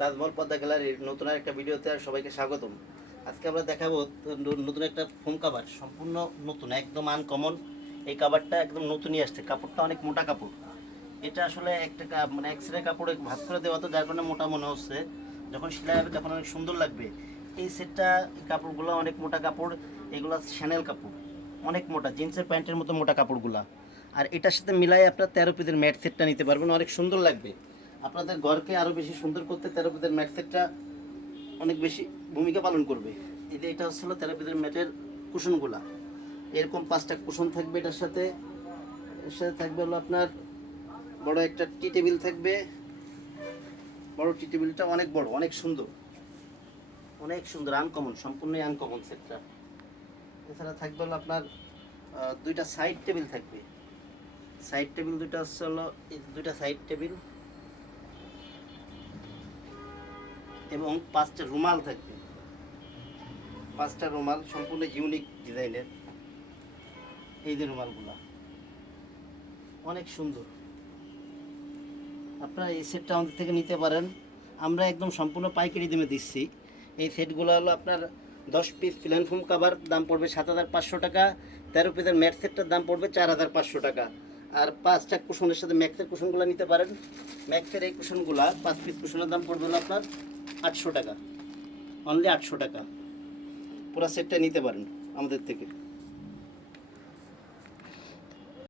তাজমহল পদ্মা গ্যালারির নতুন একটা ভিডিওতে সবাইকে স্বাগতম। আজকে আমরা দেখাবো নতুন একটা ফোম কাভার, সম্পূর্ণ নতুন, একদম আনকমন। এই কাভারটা একদম নতুনই আসছে, কাপড়টা অনেক মোটা কাপড়। এটা আসলে একটা মানে এক্সরে কাপড়ে ভাঁজ করে দেওয়া, তো যার কারণে মোটা মনে হচ্ছে। যখন সেলাই হবে তখন অনেক সুন্দর লাগবে। এই সেটটা, এই কাপড়গুলো অনেক মোটা কাপড়, এগুলো শ্যানেল কাপড়, অনেক মোটা, জিন্সের প্যান্টের মতো মোটা কাপড়গুলা। আর এটার সাথে মিলাই আপনার 13 পিসের ম্যাট সেটটা নিতে পারবেন, অনেক সুন্দর লাগবে। আপনাদের ঘরকে আরও বেশি সুন্দর করতে 13 পিসের ম্যাট সেটটা অনেক বেশি ভূমিকা পালন করবে। এই যে এটা হচ্ছিল 13 পিসের ম্যাটের কুশনগুলা। এরকম 5টা কুশন থাকবে এটার সাথে। এর সাথে থাকবে হলো আপনার বড় একটা টি টেবিল থাকবে। বড় টি টেবিলটা অনেক বড়, অনেক সুন্দর, অনেক সুন্দর, আনকমন, সম্পূর্ণই আনকমন সেটটা। এছাড়া থাকবে হলো আপনার 2টা সাইড টেবিল থাকবে। সাইড টেবিল দুটো হচ্ছে হলো এই 2টা সাইড টেবিল, এবং 5টা রুমাল থাকবে। 5টা রুমাল সম্পূর্ণ ইউনিক ডিজাইনের। এই যে রুমালগুলা অনেক সুন্দর। আপনারা এই সেটটা আমাদের থেকে নিতে পারেন, আমরা একদম সম্পূর্ণ পাইকারি দামে দিচ্ছি। এই সেটগুলো হলো আপনার 10 পিস প্লেন ফোম কাভার, দাম পড়বে 7,500 টাকা। 13 পিসের ম্যাট সেটটার দাম পড়বে 4,500 টাকা। আর 5টা কুশনের সাথে ম্যাক্সের কুশনগুলো নিতে পারেন। ম্যাক্সের এই কুশনগুলা 5 পিস কুশনের দাম পড়বে হলো আপনার 800 টাকা, অনলি 800 টাকা। পুরো সেটটা নিতে পারেন আমাদের থেকে।